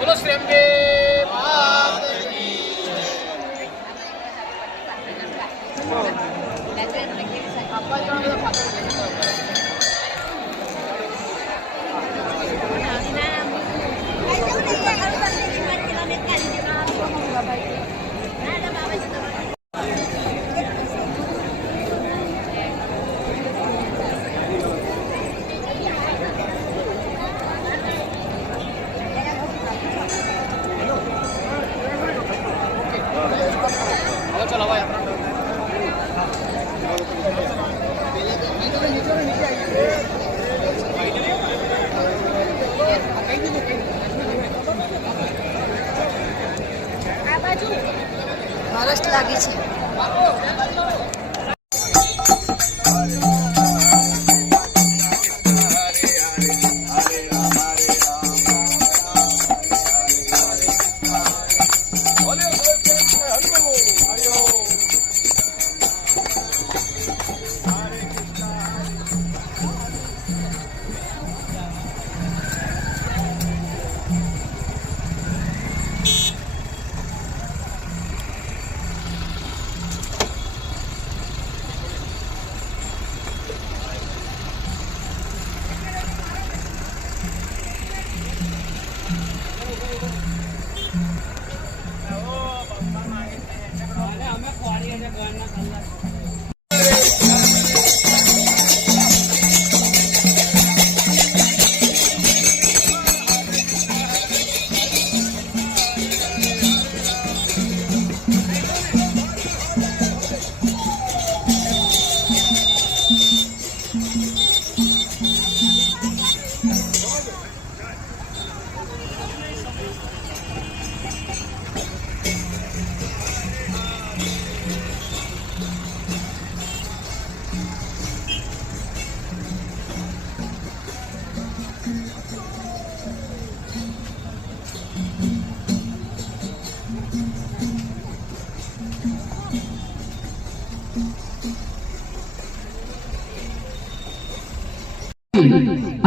બોલો શ્રી અંબે માત કી સરસ લાગે છે.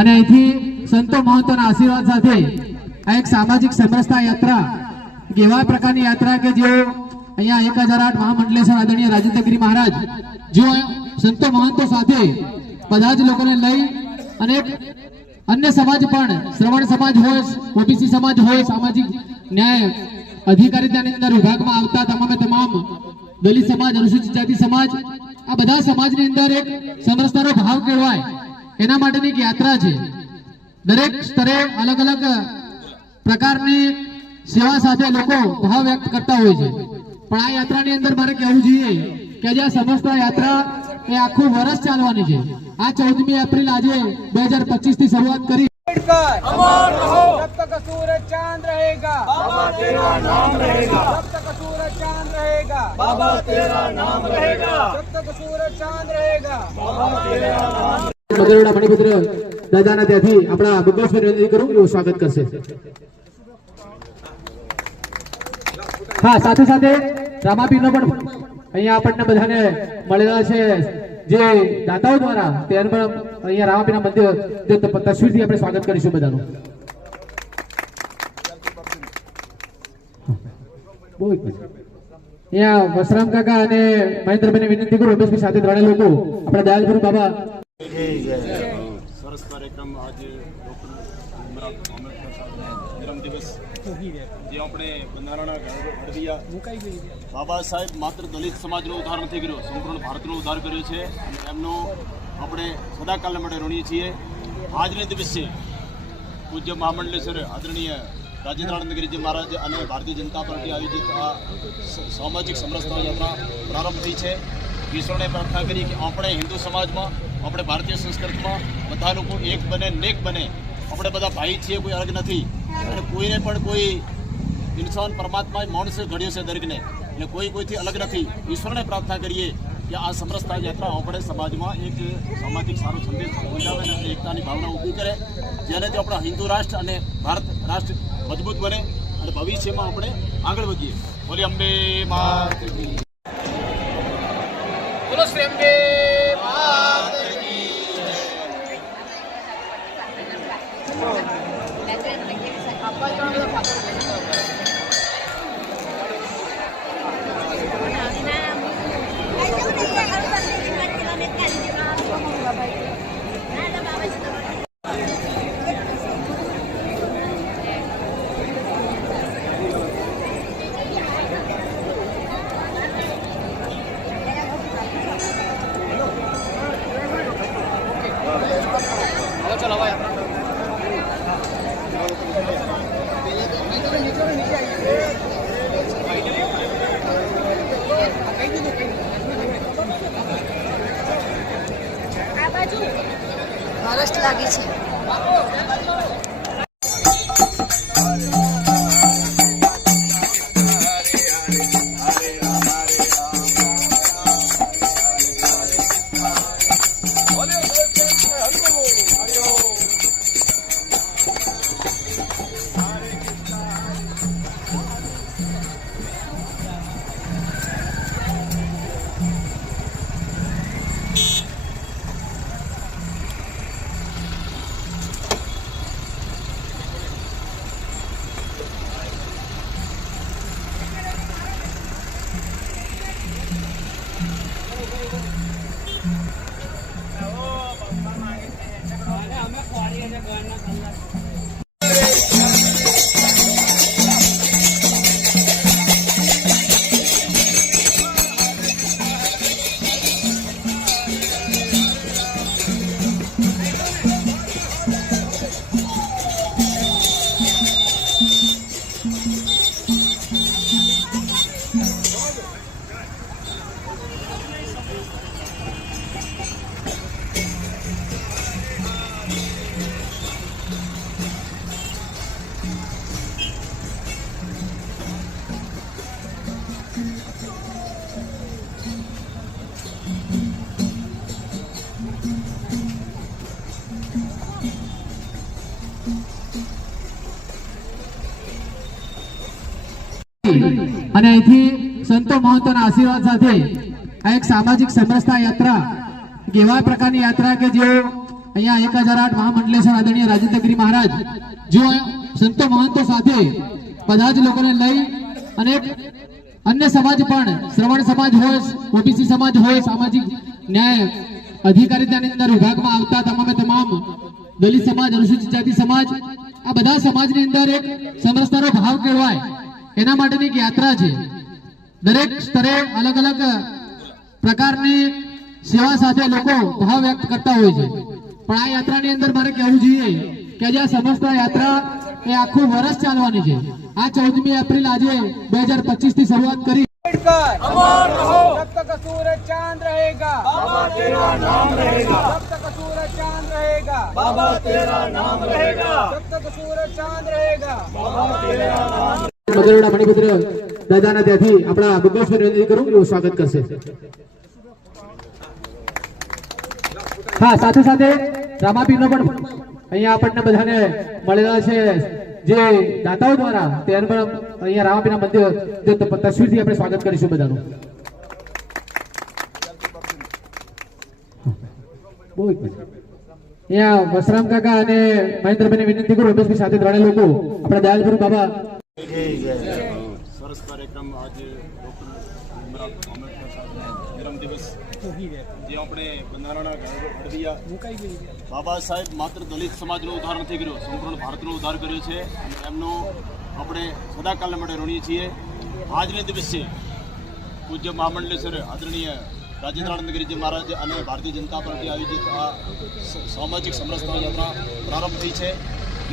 અને અહીંથી સંતો મહંતોના આશીર્વાદ સાથે આ એક સામાજિક સમરસતા યાત્રા એવા પ્રકારની યાત્રા કે જેઓ અહીંયા 1008 મહામંડલેશ્વર આદરણીય રાજેન્દ્રગીરી મહારાજ જો સંતો મહંતો સાથે બધા જ લોકોને લઈ અને અન્ય સમાજ પણ શ્રવણ સમાજ હોય, ઓબીસી સમાજ હોય, સામાજિક ન્યાય અધિકારીતાની અંદર વિભાગમાં આવતા તમામ દલિત સમાજ, અનુસૂચિત જાતિ સમાજ, આ બધા સમાજની અંદર એક સમરસતાનો ભાવ કેળવાય એના માટેની એક યાત્રા છે. દરેક સ્તરે અલગ અલગ પ્રકારની સેવા સાથે લોકો ભાવ વ્યક્ત કરતા હોય છે, પણ આ યાત્રાની અંદર મારે કહેવું જોઈએ કે જે સમરસતા યાત્રા એ આખું વર્ષ ચાલવાની છે. આ 14મી એપ્રિલ આજે 2025 થી શરૂઆત કરી. अमर रहो जब तक सूरज चांद रहेगा, बाबा तेरा नाम रहेगा. जब तक सूरज चांद रहेगा, बाबा तेरा नाम रहेगा. जब तक सूरज चांद रहेगा, बाबा तेरा नाम. મગરડા મણિપુત્ર દાદાના ત્યાંથી આપણા બગસભાઈ વિનંતી કરું એવું સ્વાગત કરશે. હા, સાથે સાથે રામાપીરનો પણ અહીંયા આપણને બધાને મળેલા છે જે દાતાઓ દ્વારા, તેને પણ અહીંયા રામાપીરના મંદિર જે તસવીરથી આપણે સ્વાગત કરીશું બધાનું. અહીંયા વસરામ કાકા અને મહેન્દ્રભાઈને વિનંતી કરું, રમેશભાઈ સાથે ત્રણેય લોકો આપણા દયાલપુર બાબા સરસ કાર્યક્રમ આજે ડૉક્ટર આંબેડકર સાહેબનો જન્મ દિવસ જે આપણે બંધારણના ઘડવૈયા બાબા સાહેબ માત્ર દલિત સમાજનો ઉદ્ધાર નથી કર્યો, સંપૂર્ણ ભારતનો ઉદ્ધાર કર્યો છે અને એમનો આપણે સદાકાલ માટે ઋણી છીએ. આજના દિવસે પૂજ્ય મહામંડલેશ્વર આદરણીય રાજેન્દ્રાનંદગીરીજી મહારાજ અને ભારતીય જનતા પાર્ટી આયોજિત આ સામાજિક સમરસતા યાત્રા પ્રારંભ થઈ છે. ઈશ્વરને પ્રાર્થના કરી કે આપણે હિન્દુ સમાજમાં, આપણે ભારતીય સંસ્કૃતિમાં બધા લોકો એક બને, નેક બને. આપણે બધા ભાઈ છીએ, કોઈ અલગ નથી અને કોઈને પણ કોઈ ઇન્સાન પરમાત્મા માણસે ઘડ્યો છે દરેકને, એટલે કોઈથી અલગ નથી. ઈશ્વરને પ્રાર્થના કરીએ કે આ સમરસતા યાત્રા આપણે સમાજમાં એક સામાજિક સારો સંદેશ પહોંચાડે અને એકતાની ભાવના ઊભી કરે, જેનાથી આપણા હિન્દુ રાષ્ટ્ર અને ભારત રાષ્ટ્ર મજબૂત બને અને ભવિષ્યમાં આપણે આગળ વધીએ. બોલી અંબે માત કી. બોલો શ્રી અંબે માત કી. સરસ લાગે છે. અને અહીંથી સંતો મહંતોના આશીર્વાદ સાથે આ એક સામાજિક સમરસતા યાત્રા એવા પ્રકારની યાત્રા કે જેઓ અહીંયા 1008 મહામંડલેશ્વર આદરણીય રાજેન્દ્રગીરી મહારાજ જો સંતો મહંતો સાથે બધા જ લોકોને લઈ અને એક અન્ય સમાજ પણ શ્રવણ સમાજ હોય, ઓબીસી સમાજ હોય, સામાજિક ન્યાય અધિકારીતાની અંદર વિભાગમાં આવતા તમામે તમામ દલિત સમાજ, અનુસૂચિત જાતિ સમાજ, આ બધા સમાજની અંદર એક સમરસતાનો ભાવ કેળવાય એના માટેની એક યાત્રા છે. દરેક સ્તરે અલગ અલગ પ્રકારની સેવા સાથે લોકો ભાવ વ્યક્ત કરતા હોય છે, પણ આ યાત્રાની અંદર મારે કહેવું જોઈએ કે જે આ સમરસતા યાત્રા એ આખું વર્ષ ચાલવાની છે. આ 14મી એપ્રિલ આજે 2025 થી શરૂઆત કરી. अमर रहो जब तक सूरज चांद रहेगा, बाबा तेरा नाम रहेगा. जब तक सूरज चांद रहेगा, बाबा तेरा नाम रहेगा. जब तक सूरज चांद रहेगा, बाबा तेरा नाम. મગરડા મણિપુત્ર દાદાના ત્યાંથી આપણા બગેશ્વર વિનંતી કરું એવું સ્વાગત કરશે. હા, સાથે સાથે રામાપીરનો પણ અહીંયા આપણને બધાને મળેલા છે જે દાતાઓ દ્વારા, તેને પણ અહીંયા રામાપીરના મંદિર જે તસવીરથી આપણે સ્વાગત કરીશું બધાનું. બહુ અહીંયા વસરામ કાકા અને મહેન્દ્રભાઈને વિનંતી કરું, રમેશભાઈ સાથે ત્રણેય લોકો આપણા દયાલપુર બાબા. સરસ કાર્યક્રમ આજે ડૉક્ટર ભીમરાવ આંબેડકર સાહેબનો જન્મ દિવસ જે આપણે બંધારણના ઘડવૈયા બાબા સાહેબ માત્ર દલિત સમાજનું ઉદ્ધાર નથી કર્યો, સંપૂર્ણ ભારતનો ઉદ્ધાર કર્યો છે અને એમનો આપણે સદાકાલ માટે ઋણી છીએ. આજના દિવસે પૂજ્ય મહામંડલેશ્વર આદરણીય રાજેન્દ્રાનંદગીરીજી મહારાજ અને ભારતીય જનતા પાર્ટી આયોજિત આ સામાજિક સમરસતા યાત્રા પ્રારંભ થઈ છે.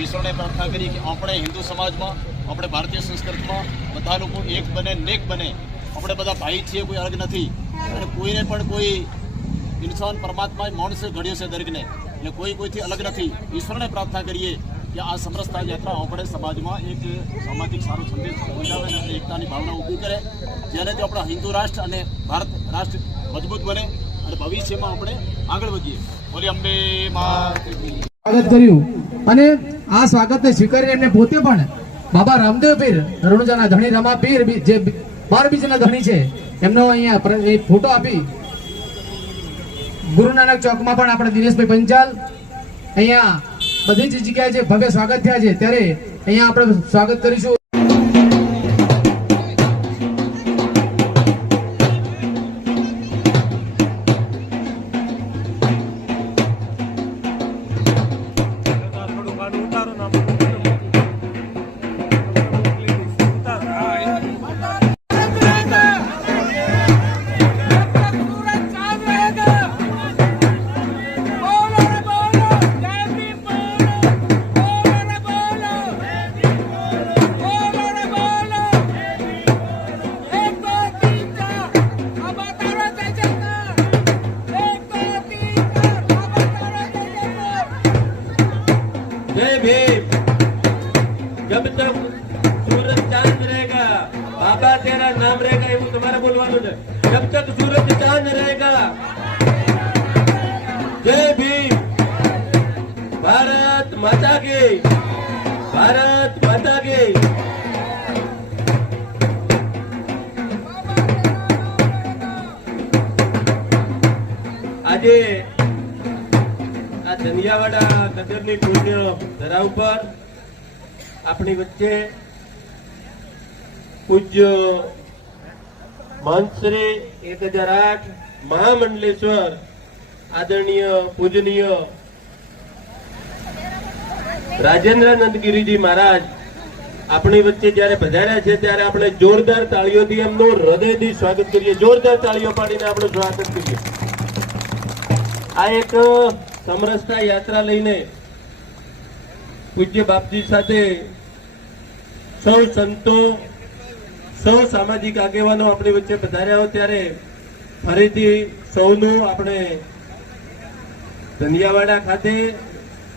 ઈશ્વરને પ્રાર્થના કરી કે આપણે હિન્દુ સમાજમાં, આપણે ભારતીય સંસ્કૃતિમાં બધા લોકો એક બને, નેક બને. આપણે બધા ભાઈ છીએ, કોઈ અલગ નથી અને કોઈને પણ કોઈ ઇન્સાન પરમાત્મા માણસે ઘડ્યો છે દરેકને, એટલે કોઈથી અલગ નથી. ઈશ્વરને પ્રાર્થના કરીએ કે આ સમરસતા યાત્રા આપણે સમાજમાં એક સામાજિક સારો સંદેશ પહોંચાડે અને એકતાની ભાવના ઊભી કરે, જેનાથી આપણા હિન્દુ રાષ્ટ્ર અને ભારત રાષ્ટ્ર મજબૂત બને અને ભવિષ્યમાં આપણે આગળ વધીએ. બોલી અંબે માત કી. સ્વાગત કર્યું અને આ સ્વાગતને સ્વીકારીને એમને પોતે પણ બાબા રામદેવ પીર, રણુજાના ધણી રમા પીર જે 12 બીજના ધણી છે, એમનો અહીંયા ફોટો આપી ગુરુ નાનક ચોકમાં પણ આપણે દિનેશભાઈ પંચાલ અહીંયા બધી જ જગ્યાએ જે ભવ્ય સ્વાગત થયા છે ત્યારે અહીંયા આપણે સ્વાગત કરીશું. जय भीम। जब तक सूरज चांद रहेगा बाबा तेरा नाम रहेगा એવું તમારે બોલવાનું છે. जब तक सूरज चांद रहेगा जय भीम। भारत माता की, भारत माता की। આજે આ ધનિયાવાડા નગરની પુણ્ય ધરા ઉપર આપણી વચ્ચે પૂજ્ય મંત્રી 1008 મહામંડલેશ્વર આદરણીય પૂજનીય રાજેન્દ્રાનંદ ગિરિજી મહારાજ આપણી વચ્ચે જ્યારે પધાર્યા છે ત્યારે આપણે જોરદાર તાળીઓથી એમનું હૃદયથી સ્વાગત કરીએ. જોરદાર તાળીઓ પાડીને આપણું સ્વાગત કરીએ. આ એક સમરસતા યાત્રા લઈને પૂજ્ય બાપજી સાથે સૌ સંતો, સૌ સામાજિક આગેવાનો આપણી વચ્ચે પધાર્યા હોય ત્યારે ફરીથી સૌનું આપણે ધનિયાવાડા ખાતે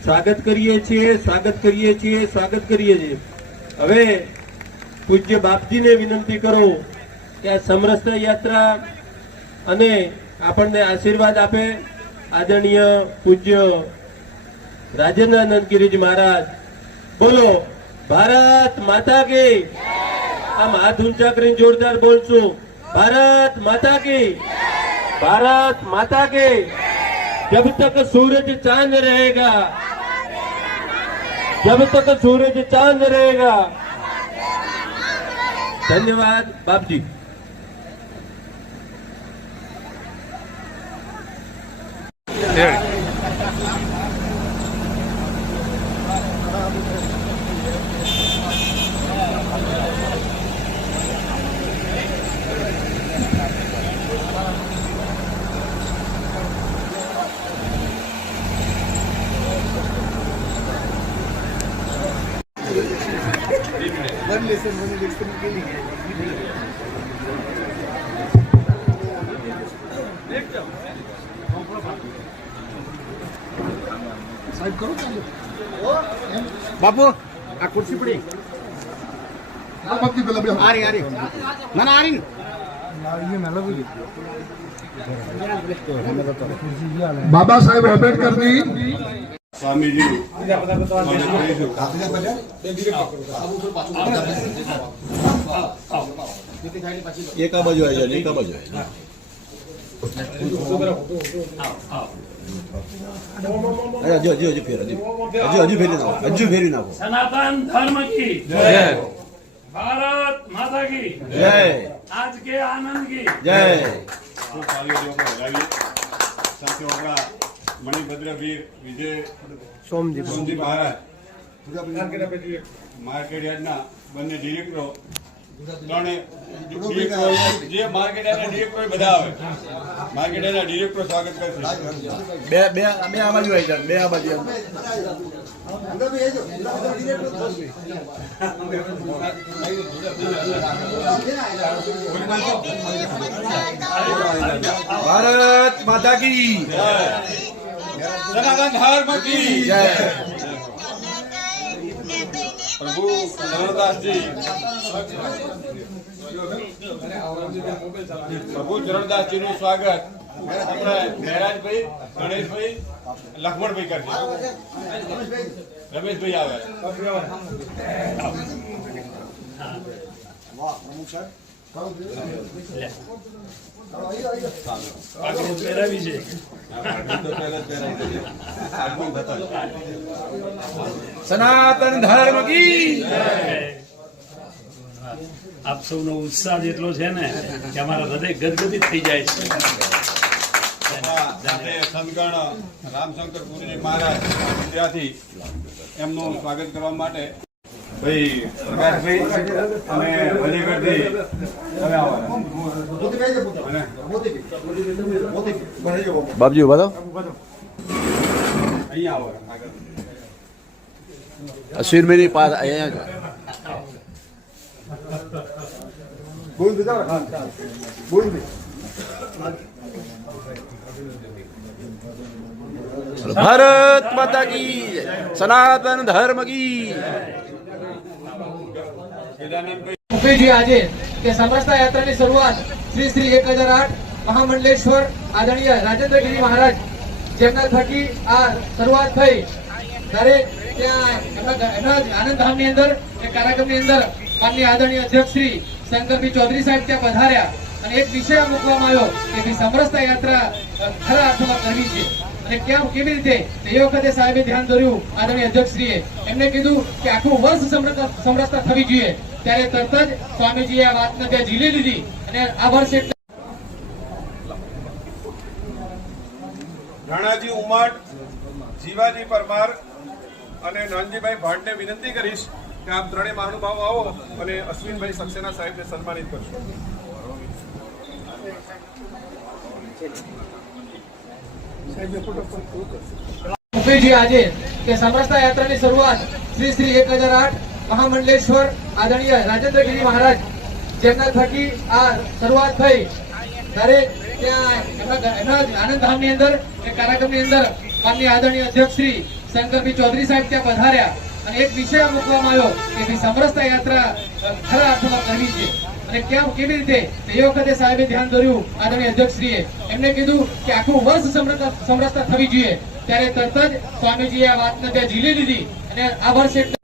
સ્વાગત કરીએ છીએ, સ્વાગત કરીએ છીએ, સ્વાગત કરીએ છીએ. હવે પૂજ્ય બાપજીને વિનંતી કરો કે આ સમરસતા યાત્રા અને આપણને આશીર્વાદ આપે. આદરણીય પૂજ્ય રાજેન્દ્રાનંદ ગિરિજી મહારાજ બોલો ભારત માતા કી. આમ હાથ ઊંચા કરીને જોરદાર બોલશું ભારત માતા કી, ભારત માતા કી. जब तक सूरज चांद रहेगा, जब तक सूरज चांद रहेगा. धन्यवाद बापजी. બાપુ આ ખુરશી પડી આરી આરી ના ના આરી बाबा साहेब आंबेडकर जी સ્વામીજી એક આ બાજુ આવી જાય, એક આ બાજુ આવી જાય. હજુ હજુ હજુ ફેર હજુ હજુ ફેરી નાખો, હજુ ફેરી નાખો. सनातन धर्म की जय, भारत माता की જય आज के आनंद की જય. સાથે આપણા મણિભદ્રવીર વિજય સોમજી મહારાજ માર્કેટ યાર્ડના બંને ડિરેક્ટરો, ત્રણે જે માર્કેટ યાર્ડના ડિરેક્ટરો બધા આવે, માર્કેટ યાર્ડના ડિરેક્ટરો સ્વાગત કરશે. બે બે બે આ બાજુ આવી જાય, બે આ બાજુ ભારત માતા કી સનાતન ધર્મ કી જય. પ્રભુ ચરણદાસજી, પ્રભુ ચરણદાસજી નું સ્વાગત આપણે મહેરાજભાઈ, ગણેશભાઈ, લક્ષ્મણભાઈ કરશે. રમેશભાઈ આવે. સનાતન ધર્મ કી આપ સૌનો ઉત્સાહ જેટલો છે ને કે અમારા હૃદય ગદગદિત થઈ જાય છે. સાથે સંતગણ રામશંકર પુરી મહારાજ ત્યાંથી એમનું સ્વાગત કરવા માટે ભાઈ પ્રકાશભાઈ અને અલીગઢથી તમે આવો. બાપજી ઉભા થાઓ. અહીંયા આવો આગળ. અશ્વિનભાઈની પાસે અહીંયા ભારત માતા કી જય. સનાતન ધર્મ કી મુકેશજી આજે કે સમરસતા યાત્રાની શરૂઆત શ્રી શ્રી 1008 મહામંડલેશ્વર આદરણીય રાજેન્દ્રગીરી મહારાજ જેમના થકી આ શરૂઆત થઈ ત્યારે ત્યાં એમના આનંદધામની અંદર એ કાર્યક્રમની અંદર માનનીય આદરણીય અધ્યક્ષ શ્રી શંકરભાઈ ચૌધરી સાહેબ ત્યાં પધાર્યા અને એક વિષય મૂકવામાં આવ્યો કે ભાઈ સમરસતા યાત્રા ખરા અર્થમાં કરવી છે અને કેમ કેવી રીતે એ વખતે સાહેબે ધ્યાન દોર્યું આદરણીય અધ્યક્ષશ્રીએ એમને કીધું કે આખું વર્ષ સમરસતા થવી જોઈએ ત્યારે તરત જ સ્વામીજીએ આ વાતને ત્યાં ઝીલી લીધી અને આ વર્ષ એટલે રાણાજી ઉમટ, જીવાજી પરમાર અને નાનજીભાઈ ભાટને વિનંતી કરીશ કે આપ ત્રણેય મહાનુભાવો આવો અને અશ્વિનભાઈ સક્સેના સાહેબને સન્માનિત કરશો. મુકેશજી આજે કે સમરસતા યાત્રાની શરૂઆત શ્રી શ્રી 1008 મહામંડલેશ્વર આદરણીય રાજેન્દ્રગીરી મહારાજ જેમના થકી આ શરૂઆત થઈ ત્યારે ત્યાં એમના આનંદધામની અંદર એ કાર્યક્રમની અંદર માનનીય આદરણીય અધ્યક્ષ શ્રી શંકરભાઈ ચૌધરી સાહેબ ત્યાં પધાર્યા અને એક વિષય મૂકવામાં આવ્યો કે ભાઈ સમરસતા યાત્રા ખરા અર્થમાં કરવી છે અને કેમ કેવી રીતે એ વખતે સાહેબે ધ્યાન દોર્યું આદરણીય અધ્યક્ષશ્રીએ એમને કીધું કે આખું વર્ષ સમરસતા થવી જોઈએ ત્યારે તરત જ સ્વામીજીએ આ વાતને ત્યાં ઝીલી લીધી અને આ વર્ષ એટલે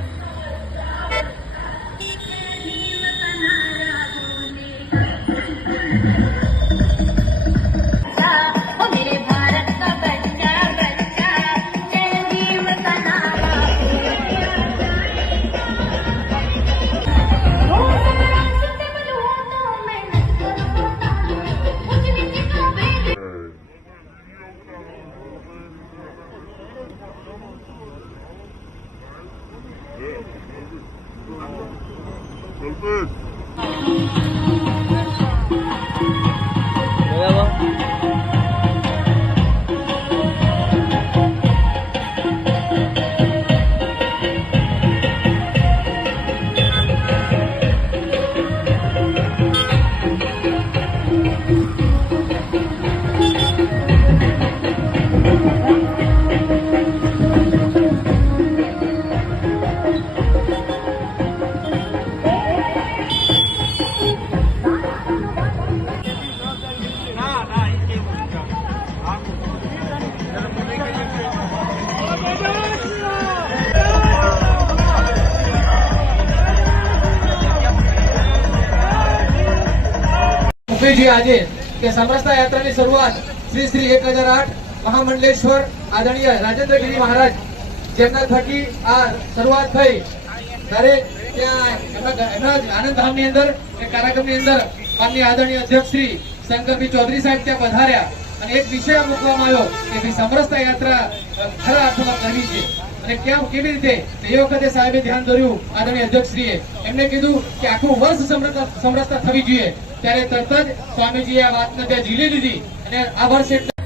મુકેશજી આજે કે સમરસતા યાત્રાની શરૂઆત શ્રી શ્રી 1008 મહામંડલેશ્વર આદરણીય રાજેન્દ્રગીરી મહારાજ જેમના થકી આ શરૂઆત થઈ ત્યારે ત્યાં એમના આનંદધામની અંદર એ કાર્યક્રમની અંદર માનનીય આદરણીય અધ્યક્ષ શ્રી શંકરભાઈ ચૌધરી સાહેબ ત્યાં પધાર્યા અને એક વિષય મૂકવામાં આવ્યો કે ભાઈ સમરસતા યાત્રા ખરા અર્થમાં કરવી છે અને કેમ કેવી રીતે એ વખતે સાહેબે ધ્યાન દોર્યું આદરણીય અધ્યક્ષશ્રીએ એમને કીધું કે આખું વર્ષ સમરસતા થવી જોઈએ ત્યારે તરત જ સ્વામીજીએ આ વાતને ત્યાં ઝીલી લીધી અને આ વર્ષ એટલે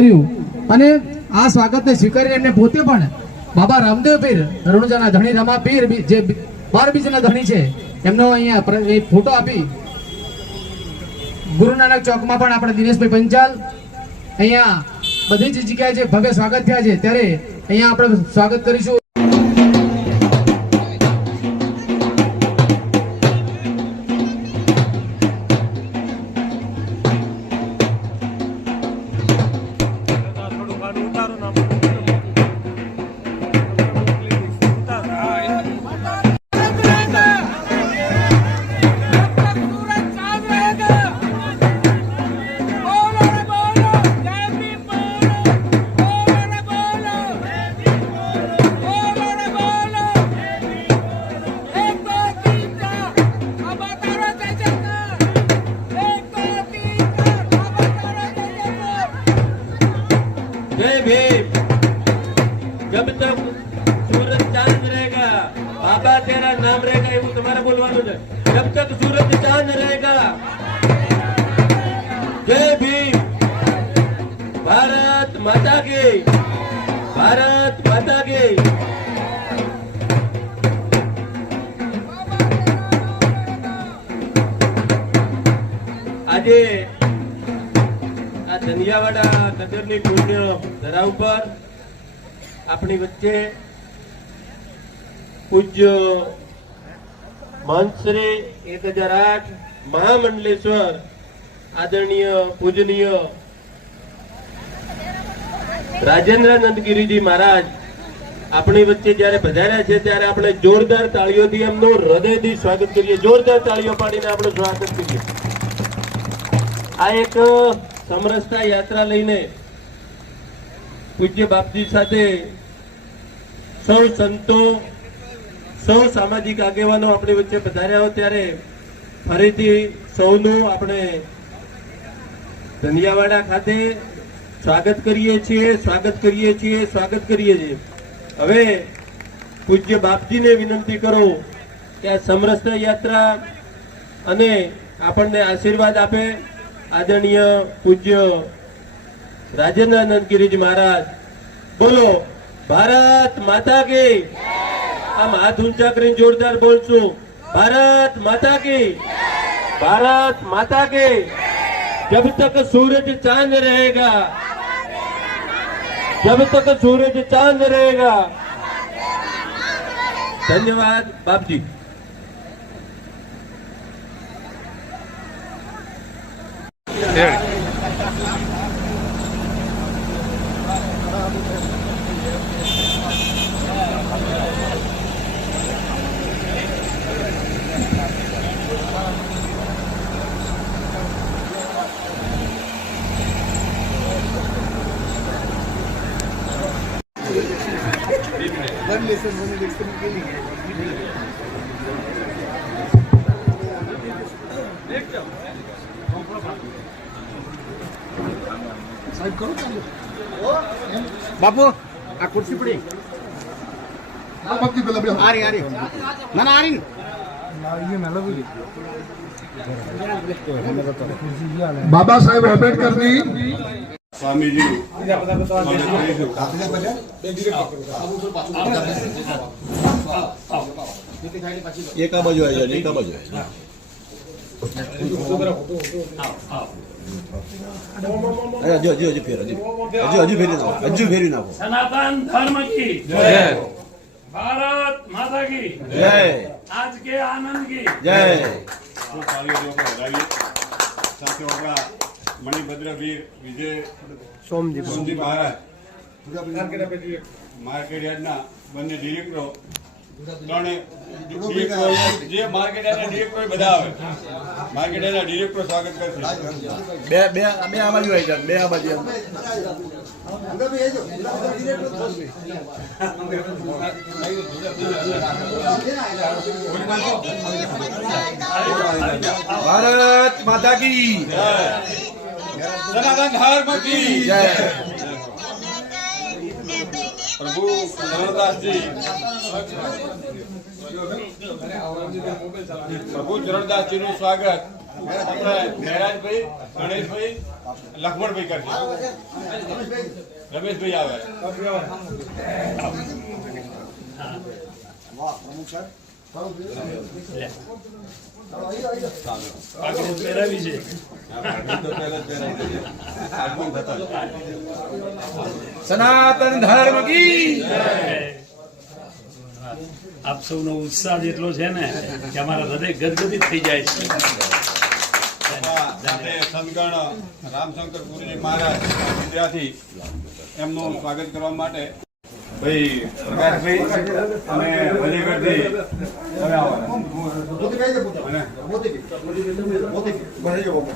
કર્યું અને આ સ્વાગતને સ્વીકારીને એમને પોતે પણ બાબા રામદેવ પીર રણુજાના ધણી રમા પીર જે 12 બીજના ધણી છે એમનો અહીંયા ફોટો આપી ગુરુ નાનક ચોકમાં પણ આપણે દિનેશભાઈ પંચાલ અહીંયા બધી જ જગ્યાએ જે ભવ્ય સ્વાગત થયા છે ત્યારે અહીંયા આપણે સ્વાગત કરીશું. जय भीम. जब तक सूरज चांद रहेगा बाबा तेरा नाम रहेगा એવું તમારે બોલવાનું છે. जब तक सूरज चांद रहेगा. जय भीम. भारत माता की. भारत माता की. આજે આ ધનિયાવાડા કદરની પુણ્ય ધરા ઉપર આપણી વચ્ચે પૂજ્ય મહંતશ્રી 1008 મહામંડલેશ્વર આદરણીય પૂજનીય રાજેન્દ્રાનંદગીરીજી મહારાજ આપણી વચ્ચે જ્યારે પધાર્યા છે ત્યારે આપણે જોરદાર તાળીઓથી એમનું હૃદયથી સ્વાગત કરીએ. જોરદાર તાળીઓ પાડીને આપણે સ્વાગત કરીએ. આ એક સમરસતા યાત્રા લઈને પૂજ્ય બાપજી સાથે સૌ સંતો સૌ સામાજિક આગેવાનો આપણી વચ્ચે પધાર્યા હોય ત્યારે ફરીથી સૌનું આપણે ધનિયાવાડા ખાતે સ્વાગત કરીએ છીએ. હવે પૂજ્ય બાપજીને વિનંતી કરો કે આ સમરસતા યાત્રા અને આપણને આશીર્વાદ આપે. આદરણીય પૂજ્ય રાજેન્દ્રાનંદગીરીજી મહારાજ બોલો ભારત માતા કી. આમ હાથ ઊંચા કરીને જોરદાર બોલશું. भारत माता की. भारत माता की. जब तक सूरज चांद रहेगा. जब तक सूरज चांद रहेगा. धन्यवाद बापजी. બાપુ આ ખુરશી પડી પત્તી પેલા બે આ રહી ના ના આ રહી बाबा साहेब आंबेडकर जी સ્વામીજી એક આ બાજુ આવી જાય એક આ બાજુ આવી જાય. હજુ ફેરી નાખો. सनातन धर्म की जय. भारत माता की જય आज के आनंद की જય. સાથે આપણા મણિભદ્રવીર વિજય સોમજી મહારાજ માર્કેટ યાર્ડના બંને ડિરેક્ટરો ત્રણે જે માર્કેટ યાર્ડના ડિરેક્ટરો બધા આવે માર્કેટ યાર્ડના ડિરેક્ટરો સ્વાગત કરશે. બે બે બે આ બાજુ આવી જાય બે આ બાજુ ભારત માતા કી સનાતન ધર્મ કી જય. પ્રભુ ચરણદાસજી નું સ્વાગત આપણે મહેરાજભાઈ, ગણેશભાઈ, લક્ષ્મણભાઈ કરશે. રમેશભાઈ આવે. આગળ પહેરાવી છે. સનાતન ધર્મ કી આપ સૌનો ઉત્સાહ જેટલો છે ને કે અમારા હૃદય ગદગદિત થઈ જાય છે. સાથે સંતગણ રામશંકર પુરી મહારાજ ત્યાંથી એમનું સ્વાગત કરવા માટે ભાઈ પ્રકાશભાઈ અને અલીગઢથી હવે આવો. અને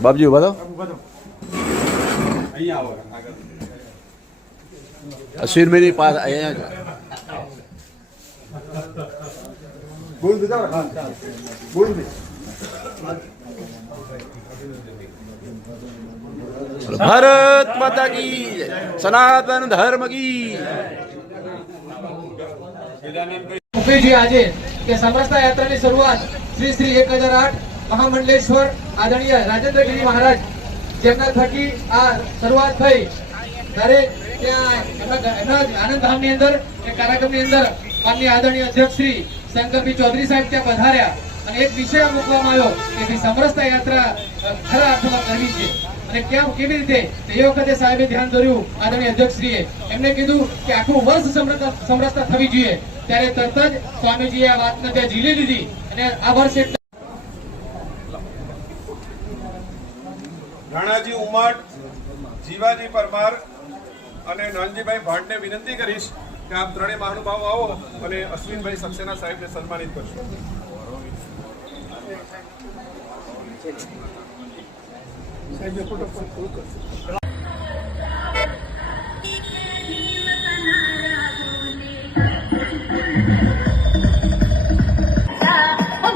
બાપજી ઉભા થાઓ. અહીંયા આવો આગળ. અશ્વિનભાઈ પાસ અહીંયા ભારત માતા કી જય. સનાતન ધર્મ કી મુકેશજી આજે કે સમરસતા યાત્રાની શરૂઆત શ્રી શ્રી 1008 મહામંડલેશ્વર આદરણીય રાજેન્દ્રગીરી મહારાજ જેમના થકી આ શરૂઆત થઈ ત્યારે ત્યાં એમના આનંદધામની અંદર એ કાર્યક્રમની અંદર માનનીય આદરણીય અધ્યક્ષ શ્રી શંકરભાઈ ચૌધરી સાહેબ ત્યાં પધાર્યા અને એક વિષય મૂકવામાં આવ્યો કે સમરસતા યાત્રા ખરા અર્થમાં કરવી છે અને કેવી રીતે એ વખતે સાહેબે ધ્યાન દોર્યું આદરણીય અધ્યક્ષશ્રીએ એમને કીધું કે આખું વર્ષ સમરસતા થવી જોઈએ ત્યારે તરત જ સ્વામીજીએ આ વાતને ત્યાં ઝીલી લીધી અને આ વર્ષ એટલે રાણાજી ઉમાટ, જીવાજી પરમાર અને નાનજીભાઈ ભાટને વિનંતી કરીશ કે આપ ત્રણેય મહાનુભાવો આવો અને અશ્વિનભાઈ સક્સેના સાહેબને સન્માનિત કરશો.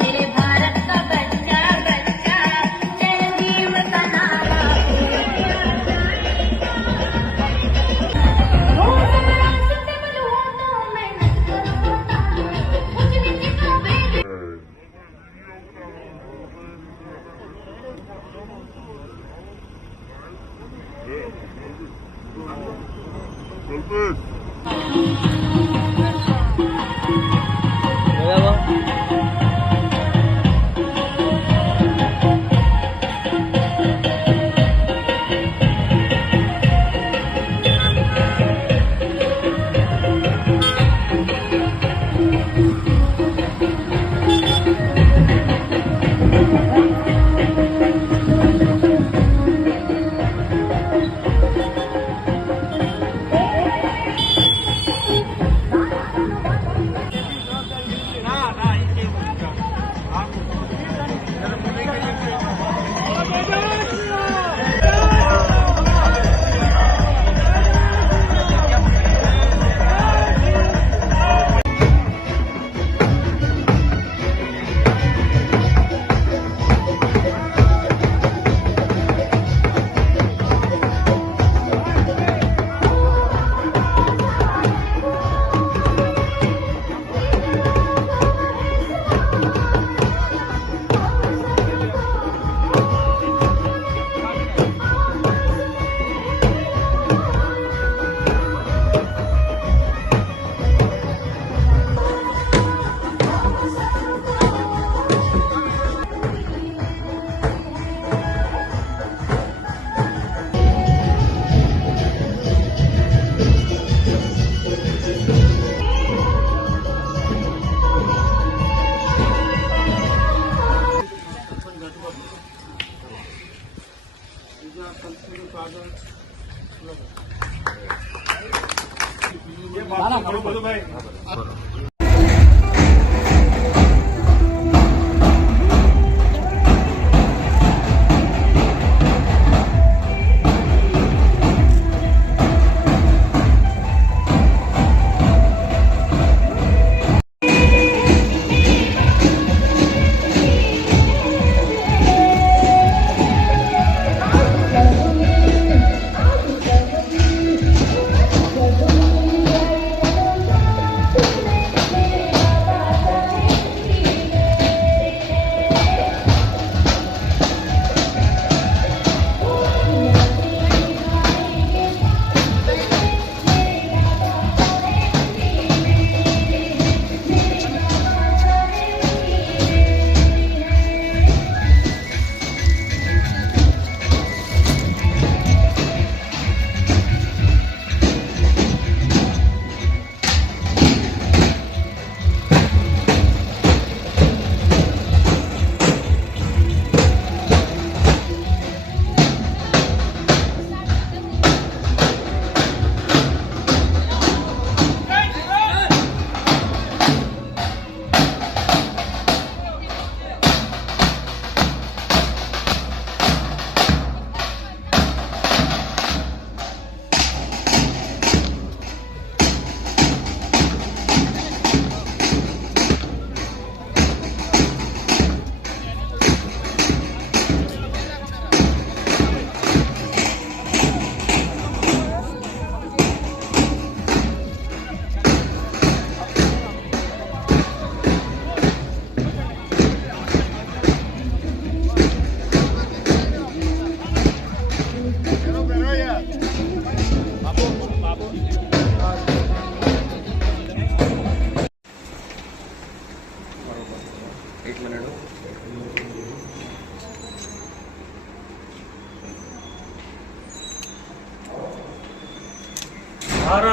मेरे भारत का बच्चा बच्चा जय भीम का नारा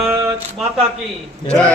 ભારત માતા કી જય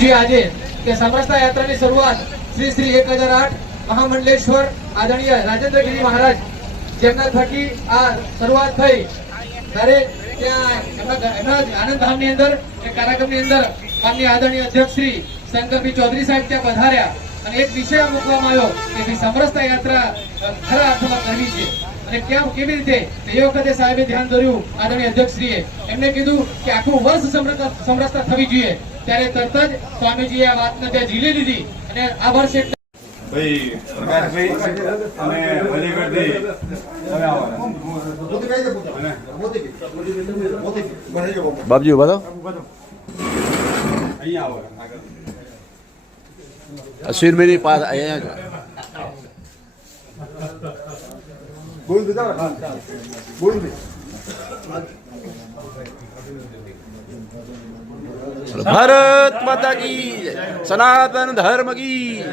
જોઈએ આજે કે સમરસતા યાત્રાની શરૂઆત શ્રી શ્રી 1008 મહામંડલેશ્વર આદરણીય રાજેન્દ્રગીરી મહારાજ જેમના થકી આ શરૂઆત થઈ ત્યારે ત્યાં એમના આનંદ ધામની અંદર એ કાર્યક્રમની અંદર માનનીય આદરણીય અધ્યક્ષ શ્રી શંકરભાઈ ચૌધરી સાહેબ ત્યાં પધાર્યા અને એક વિષય મૂકવામાં આવ્યો કે સમરસતા યાત્રા ખરા અર્થમાં કરવી છે અને કેવી રીતે એ વખતે સાહેબે ધ્યાન દોર્યું આદરણીય અધ્યક્ષશ્રીએ એમને કીધું કે આખું વર્ષ સમરસતા થવી જોઈએ ત્યારે તરત જ સ્વામીજીએ આ વાતને ત્યાં ઝીલી લીધી અને આ વર્ષ ભાઈ પ્રકાશભાઈ અને અલીગઢથી હવે આવવાના બાપજી ઉભા તો અહીંયા આવો આગળ અશ્વિનભાઈની પાસ અહીંયા બોલ દીધા બોલ દી ભારત માતા કી જય. સનાતન ધર્મ કી